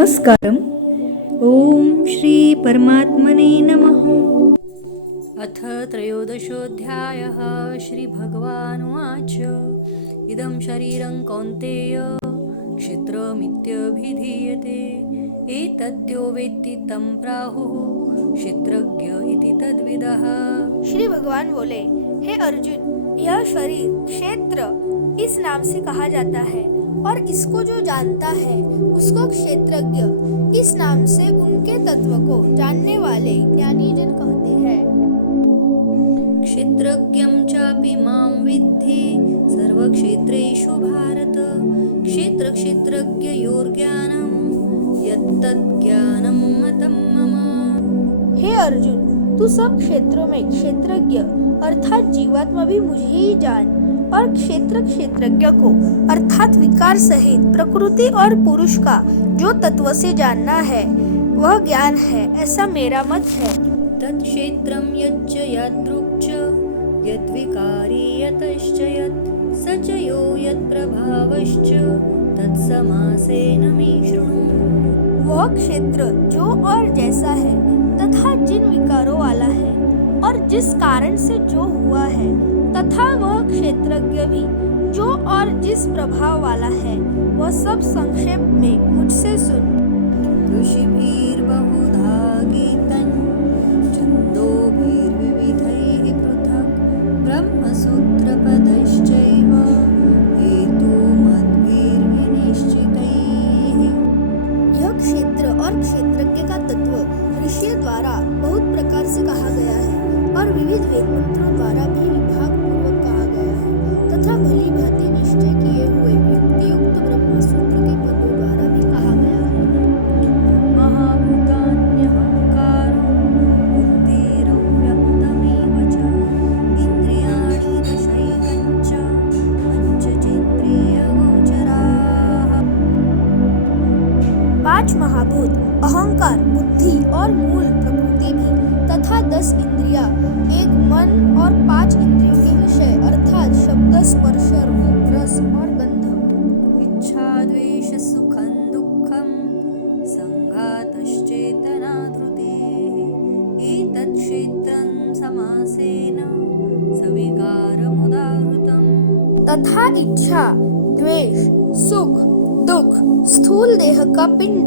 नमस्कारम्। ओम श्री परमात्मने नमः। अथ त्रयोदशोऽध्यायः। श्रीभगवानुवाच इदं शरीरं कौन्तेय क्षेत्रमित्यभिधीयते एतद्यो वेत्ति तं प्राहुः क्षेत्रज्ञ इति तद्विदः। श्री भगवान बोले, हे अर्जुन, यह शरीर क्षेत्र इस नाम से कहा जाता है और इसको जो जानता है उसको क्षेत्रज्ञ इस नाम से उनके तत्व को जानने वाले ज्ञानी जन कहते हैं। क्षेत्रज्ञं चापि मां विद्धि सर्वक्षेत्रेषु भारत क्षेत्रक्षेत्रज्ञयोर्ज्ञानं यत्तज्ज्ञानं मतं मम। हे अर्जुन, तू सब क्षेत्रों में क्षेत्रज्ञ अर्थात जीवात्मा भी मुझे ही जान और क्षेत्र क्षेत्रज्ञ को अर्थात विकार सहित प्रकृति और पुरुष का जो तत्व से जानना है वह ज्ञान है, ऐसा मेरा मत है। तत्क्षेत्रं यच्च यादृक् च यद्विकारी यतश्च यत् स च यो यत्प्रभावश्च तत्समासेन मे शृणु। वह क्षेत्र जो और जैसा है तथा जिन विकारों वाला है और जिस कारण से जो हुआ है तथा वह क्षेत्रज्ञ भी जो और जिस प्रभाव वाला है वह सब संक्षेप में मुझसे सुन। ऋषिभिर्बहुधा गीतं छन्दोभिर्विविधैः पृथक् ब्रह्मसूत्रपदैश्चैव हेतुमद्भिर्विनिश्चितैः। यह क्षेत्र और क्षेत्रज्ञ का तत्व ऋषियों द्वारा बहुत प्रकार से कहा गया है और विविध वेद मंत्रों द्वारा भी विभाग पूर्वक कहा गया है तथा भली भांति निश्चय किए हुए युक्तियुक्त ब्रह्मसूत्र के पदों द्वारा भी कहा गया है। महाभूतान्यहंकारो बुद्धिरव्यक्तमेव च इन्द्रियाणि दशैकञ्च पञ्चचेन्द्रियगोचराः। 5 महाभूत, अहंकार, बुद्धि और मूल प्रकृति भी तथा 10 इंद्रिया, एक मन और 5 इंद्रियों के विषय अर्थात शब्द, स्पर्श, रूप, रस और गंध। इच्छा द्वेष सुखं दुःखं संघातश्चेतना धृतिः एतत् क्षेत्रं समासेन सविकारमुदाहृतम्। तथा इच्छा, द्वेष, सुख, दुख, स्थूल देह का पिंड,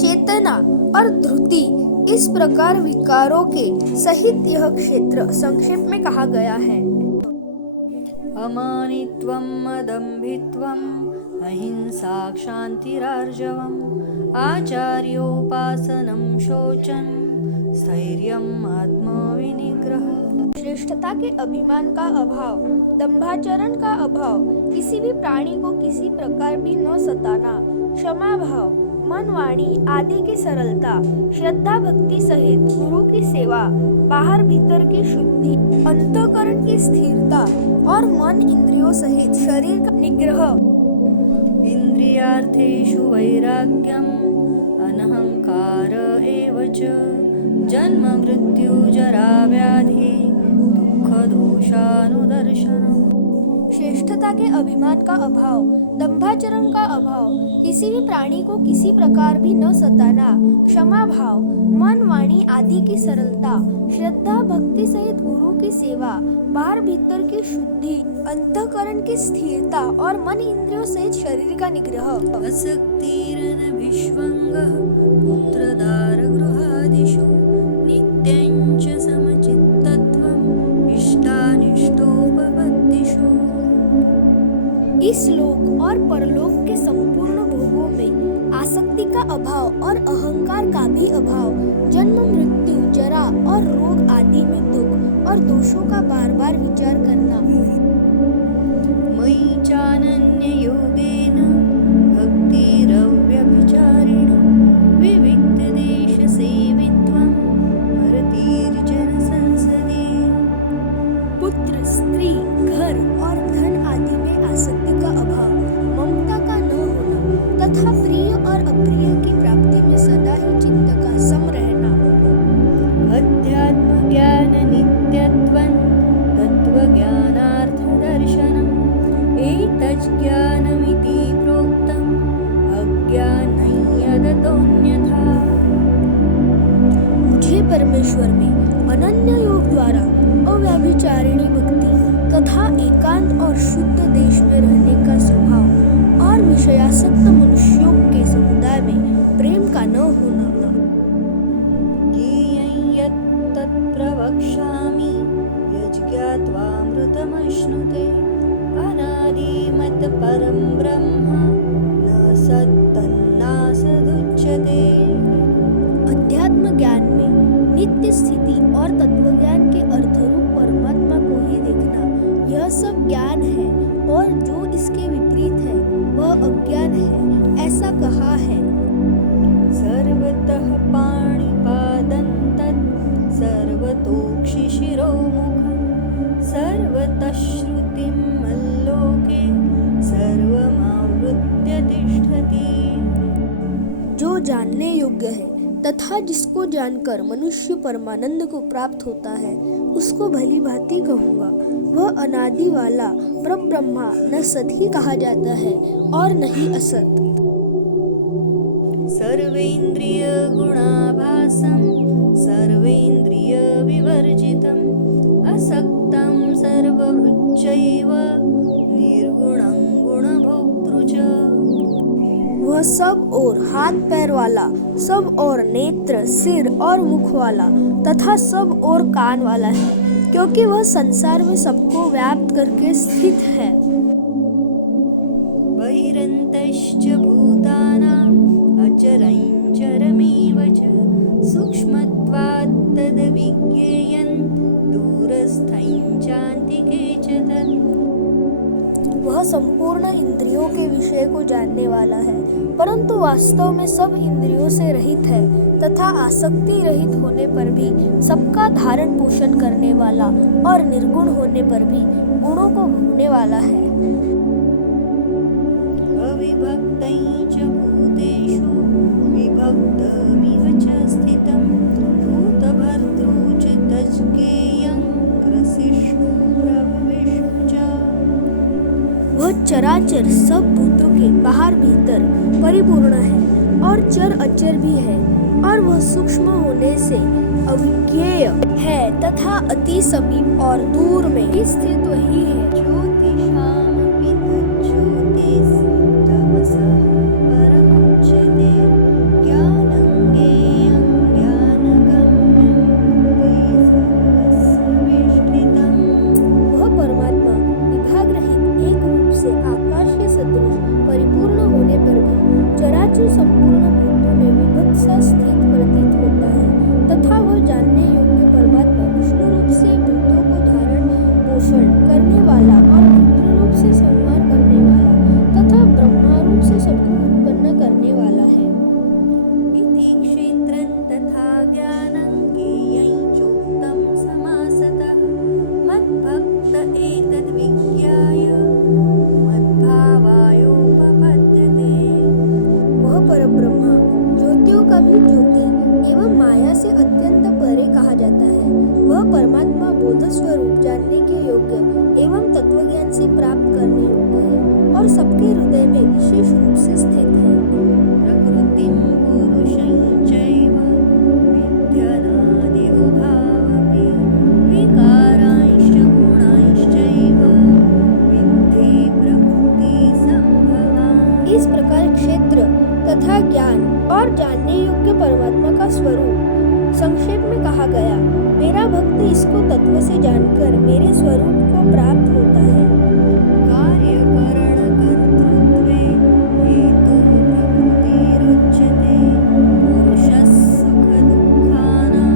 चेतना और धृति इस प्रकार विकारों के सहित यह क्षेत्र संक्षेप में कहा गया है। अमानित्वं मदम्भित्वम् अहिंसा क्षान्तिरार्जवम् आचार्योपासनं शौचं स्थैर्यम् आत्मविनिग्रह। श्रेष्ठता के अभिमान का अभाव, दंभाचरण का अभाव, किसी भी प्राणी को किसी प्रकार भी न सताना, क्षमा भाव, मन वाणी आदि की सरलता, श्रद्धा भक्ति सहित गुरु की सेवा, बाहर भीतर की शुद्धि, अंतःकरण की स्थिरता और मन इंद्रियों सहित शरीर का निग्रह। इन्द्रियार्थेषु वैराग्यम् अनहंकार एव च जन्म मृत्यु जरा व्याधि दुःख दोषानुदर्शनम्। श्रेष्ठता के अभिमान का अभाव, दंभाचरण का अभाव, किसी भी प्राणी को किसी प्रकार भी न सताना, क्षमा भाव, मन वाणी आदि की सरलता, श्रद्धा भक्ति सहित गुरु की सेवा, बाहर भीतर की शुद्धि, अंतःकरण की स्थिरता और मन इंद्रियों सहित शरीर का निग्रह। असक्तिरनभिष्वङ्गः पुत्रदारगृहादिषु नित्यं च समचित्तत्वम् इष्टानिष्टोपपत्तिषु। इस लोक और परलोक के संपूर्ण भोगों में आसक्ति का अभाव और अहंकार का भी अभाव, जन्म मृत्यु जरा और रोग आदि में दुख और दोषों का बार बार विचार करना। मयि चानन्ययोगेन भक्तिरव्यभिचारिण विविक्तदेशसेवित्वं मरतीर्जनसंसदि। पुत्र, स्त्री, घर और धन आदि में आसक्ति का अभाव, ममता का न होना तथा प्रिय और अप्रिय की प्राप्ति में सदा ही चित्त का सम रहना। अध्यात्मज्ञाननित्यत्वं तत्त्वज्ञानार्थदर्शनम् एतज्ज्ञानमिति प्रोक्तम् अज्ञानं यदतो ततोऽन्यथा। मुझे परमेश्वर में अनन्य योग द्वारा अव्यभिचारिणी भक्ति तथा एकांत और शुद्ध देश में रहने का स्वभाव और विषयासक्त मनुष्यों के समुदाय में प्रेम का न होना। ज्ञेयं यत् प्रवक्ष्यामि यज्ञात्वामृतमश्नुते अनादिमत्परं ब्रह्म न सत्तन्नासदुच्यते। अध्यात्म ज्ञान में नित्य स्थिति और तत्व ज्ञान के अर्थरूप परमात्मा को ही देखना, यह सब ज्ञान है, और जो इसके विपरीत है वह अज्ञान है, ऐसा कहा है। सर्वतः पाणिपादं तत् सर्वतोक्षिशिरोमुखं सर्वतः श्रुतिं मल्लोके सर्वमावृत्य तिष्ठति। जो जानने योग्य है तथा जिसको जानकर मनुष्य परमानंद को प्राप्त होता है, उसको भली भांति कहूँगा। वह अनादि वाला परब्रह्मा न सत ही कहा जाता है और न ही असत। सर्वेन्द्रिय गुणाभासं सर्वेन्द्रिय विवर्जितं असक्तं सर्वभृच्चैव निर्गुणं गुणभोक्तृ च। वह सब और हाथ पैर वाला, सब और नेत्र, सिर और मुख वाला तथा सब और कान वाला है, क्योंकि वह संसार में सबको व्याप्त करके स्थित है। बहिरन्तश्च भूतानाम् अचरञ्चरमेव च सूक्ष्मत्वात् तद्विज्ञेयं दूरस्थं चान्तिके च तत्। वह संपूर्ण इंद्रियों के विषय को जानने वाला है, परंतु वास्तव में सब इंद्रियों से रहित है तथा आसक्ति रहित होने पर भी सबका धारण पोषण करने वाला और निर्गुण होने पर भी गुणों को भोगने वाला है। अविभक्तं च भूतेषु विभक्तमिव च स्थितं भूतभर्तृ च तज्ज्ञेयं ग्रसिष्णु प्रभविष्णु च। वह चराचर सब भूतों के बाहर भीतर परिपूर्ण है और चर अचर भी है, और वह सूक्ष्म होने से अविज्ञेय है तथा अति समीप और दूर में स्थित वही है। ज्योतिषामपि तज्ज्योतिस्तमसः परमुच्यते ज्ञानं ज्ञेयं ज्ञानगम्यं ते सर्वस्य विष्ठितम्। वह परमात्मा विभाग रहित एक रूप से आकाश के सदृश परिपूर्ण होने पर भी चराचर संपूर्ण भूतों में विभक्त सा स्थित प्रतीत होता है, तथा वह जानने योग्य परमात्मा विष्णु रूप से भूतों को धारण पोषण करने वाला और रुद्र रूप से संहार करने वाला तथा ब्रह्मा रूप से सबको उत्पन्न करने वाला है। इति क्षेत्रं तथा ज्ञानं ज्ञेयं चोक्तं समासतः मद्भक्त एतद्विज्ञाय मद्भावायोपपद्यते। वह परब्रह्मा ज्योतियों का भी ज्योति एवं माया से अत्यंत परे कहा जाता है। वह परमात्मा बोध स्वरूप जानने के योग्य एवं तत्वज्ञान से प्राप्त करने योग्य है और सबके हृदय में विशेष रूप से स्थित है। प्रकृतिं पुरुषं चैव विद्यनादि उभावपि विकारांश्च गुणांश्चैव विद्धि प्रकृतिसम्भवान्। इस प्रकार क्षेत्र तथा ज्ञान और जानने योग्य परमात्मा का स्वरूप संक्षेप में कहा गया। मेरा भक्त इसको तत्व से जानकर मेरे स्वरूप को प्राप्त होता है। कार्यकरणकर्तृत्वे हेतुः प्रकृतिरुच्यते पुरुषः सुखदुःखानां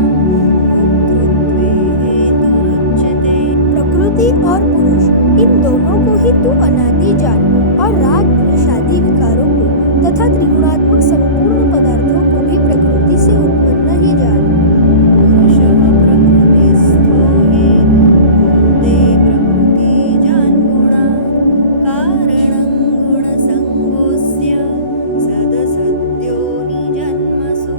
भोक्तृत्वे हेतुरुच्यते। प्रकृति और पुरुष, इन दोनों को ही तू अनादि जान और राग द्वेषादि विकारों को तथा त्रिगुणात्मक संपूर्ण पदार्थों को भी प्रकृति से उत्पन्न ही जान। पुरुषः प्रकृतिस्थो हि भुङ्क्ते प्रकृतिजान् गुणान् कारणं गुणसङ्गोऽस्य सदसद्यो निजन्मसु।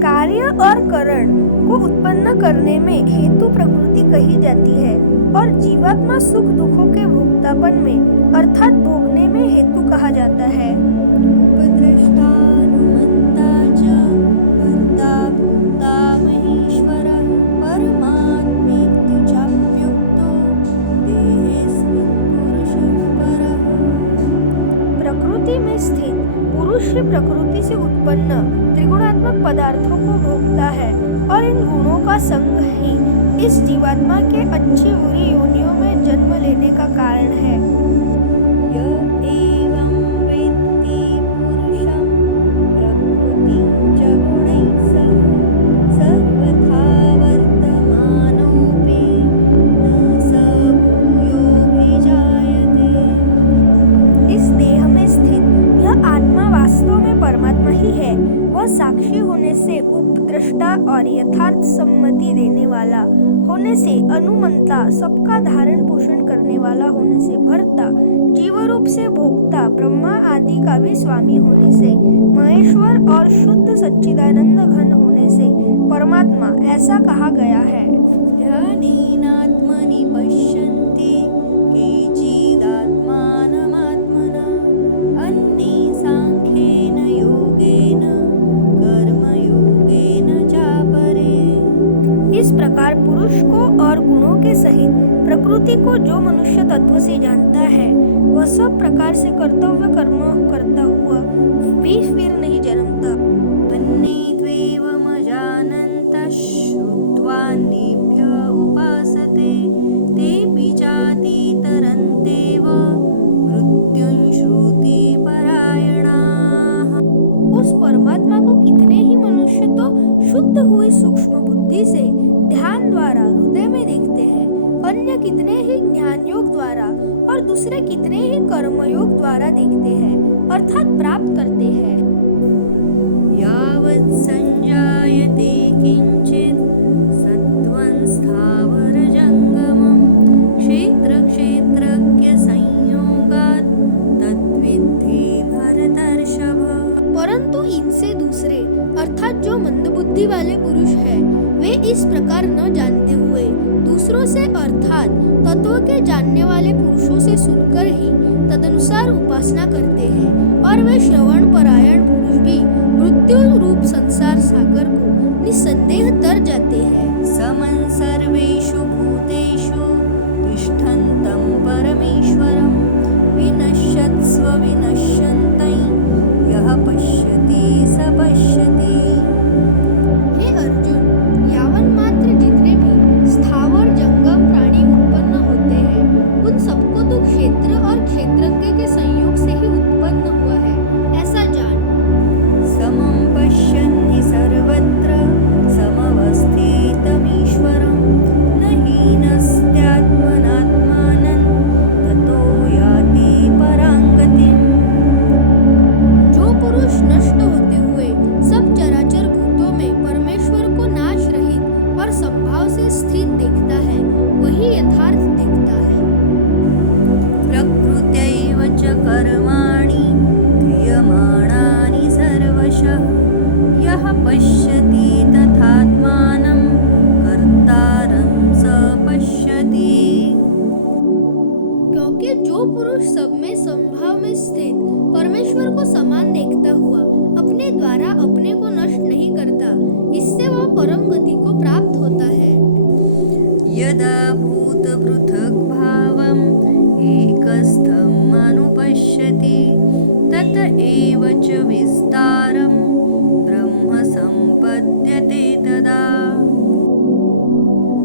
कार्य और करण को उत्पन्न करने में हेतु प्रकृति कही जाती है, और जीवात्मा सुख दुखों के भोक्तापन में अर्थात भोगने में हेतु कहा जाता है। उपद्रष्टानुमन्ता में स्थित पुरुष ही प्रकृति से उत्पन्न त्रिगुणात्मक पदार्थों को भोगता है और इन गुणों का संग ही इस जीवात्मा के अच्छी बुरी योनियों में जन्म लेने का कारण है। य एवं वेत्ति पुरुषं प्रकृतिं च गुणैः सह सर्वथा वर्तमानोऽपि न स भूयोऽभिजायते। इस देह में स्थित यह आत्मा वास्तव में परमात्मा ही है। वह साक्षी होने से उपद्रष्टा और यथार्थ सम्मति देने वाला होने से अनुमंता, सबका धारण पोषण करने वाला होने से भर्ता, जीवरूप से भोक्ता, ब्रह्मा आदि का भी स्वामी होने से महेश्वर और शुद्ध सच्चिदानंद घन होने से परमात्मा ऐसा कहा गया है। ध्यानेनात्मनि पश्यन्ति केचिदात्मानमात्मना अन्ये सांख्येन योगेन कर्मयोगेन चापरे। इस प्रकार पुरुष को और गुणों के सहित प्रकृति को जो मनुष्य तत्व से जानता है वह सब प्रकार से कर्तव्य कर्म करता हुआ भी फिर नहीं जन्मता। अन्ये त्वेवमजानन्तः श्रुत्वान्येभ्य उपासते तेऽपि चातितरन्तेव मृत्युं श्रुतिपरायणाः। उस परमात्मा को कितने ही मनुष्य तो शुद्ध हुई सूक्ष्म बुद्धि से ध्यान द्वारा हृदय में देखते हैं, अन्य कितने ही ज्ञान योग द्वारा और दूसरे कितने ही कर्म योग द्वारा देखते हैं अर्थात प्राप्त करते हैं। यावत् संजायते किंचित् सत्त्वं स्थावरजङ्गमं क्षेत्रक्षेत्रज्ञ संयोगात् तद्विद्धि भरतर्षभ। परंतु इनसे दूसरे अर्थात जो मंदबुद्धि वाले पुरुष हैं वे इस प्रकार न जानते हुए दूसरों से अर्थात तत्व के जानने वाले पुरुषों से सुनकर ही तदनुसार उपासना करते हैं और वे श्रवण परायण पुरुष भी मृत्यु रूप संसार सागर को निस्संदेह तर जाते हैं। समं सर्वेषु भूतेषु तिष्ठन्तं परमेश्वरं विनश्यत्स्व विनश्यन्तं यः पश्यति स पश्यति। हे अर्जुन, यावन मात्र जितने भी स्थावर जंगम प्राणी उत्पन्न होते हैं उन सबको तो क्षेत्र और क्षेत्रज्ञ के संयोग से ही उत्पन्न हुआ है ऐसा जान। समं पश्यन् हि सर्वत्र समवस्थितमीश्वरं न हीनस्त्यात्मनात्मानं ततो याति परां गतिम्। जो पुरुष नष्ट होते हुए सब चराचर भूतों में परमेश्वर को नाश रहित और संभाव से स्थित देखता है वही यथार्थ देखता है। प्रकृत्यैव च कर्माणि क्रियमाणानि सर्वशः यः पश्यति तथात्मानं कर्तारं स पश्यति। क्योंकि जो पुरुष सब में संभाव में स्थित परमेश्वर को समान देखता हुआ अपने द्वारा अपने को नष्ट नहीं करता, इससे वह परम गति को प्राप्त होता है। यदा भूतपृथग्भावम् एकस्थम् अनुपश्यति तत एव च विस्तारं ब्रह्म सम्पद्यते तदा।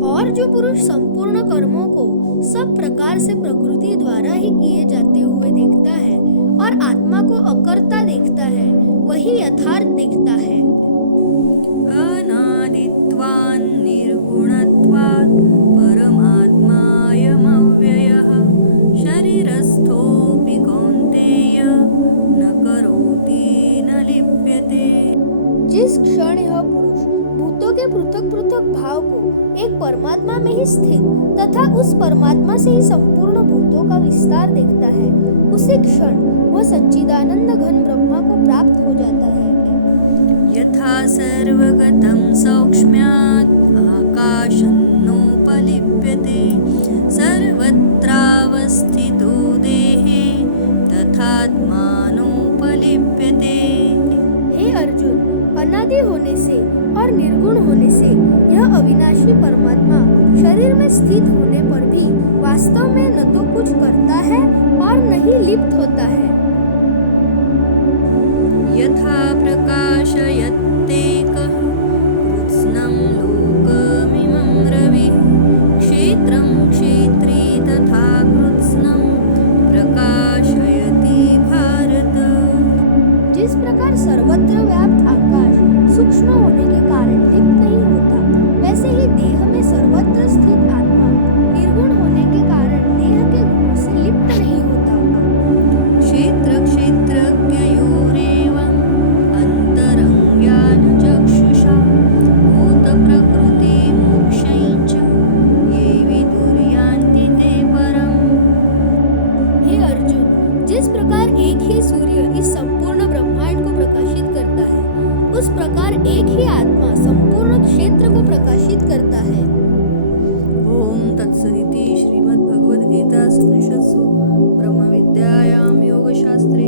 और जो पुरुष संपूर्ण कर्मों को सब प्रकार से प्रकृति द्वारा ही किए जाते हुए देखता है और आत्मा को अकर्ता देखता है वही यथार्थ देखता है। अनादित्वान् निर्गुणत्वात् परमात्मायमव्ययः शरीरस्थोऽपि कौन्तेय न करोति न लिप्यते। जिस क्षण यह पुरुष भूतों के पृथक पृथक भाव को एक परमात्मा में ही स्थित तथा उस परमात्मा से ही संपूर्ण भूतों का विस्तार देखता है, उसी क्षण वह सच्चिदानंद घन ब्रह्मा को प्राप्त हो जाता है। यथा सर्वगतं सौक्ष्म्यात् आकाशं नोपलिप्यते सर्वत्रावस्थितो देहे तथात्मानोपलिप्यते। हे अर्जुन, अनादि होने से और निर्गुण होने से यह अविनाशी परमात्मा शरीर में स्थित होने पर भी वास्तव में न तो कुछ करता है और न ही लिप्त होता है। प्रकार एक ही सूर्य इस संपूर्ण ब्रह्मांड को प्रकाशित करता है, उस प्रकार एक ही आत्मा संपूर्ण क्षेत्र को प्रकाशित करता है। ओम तत्सदिति श्रीमद्भगवद्गीतासु उपनिषत्सु ब्रह्मविद्यायां योगशास्त्रे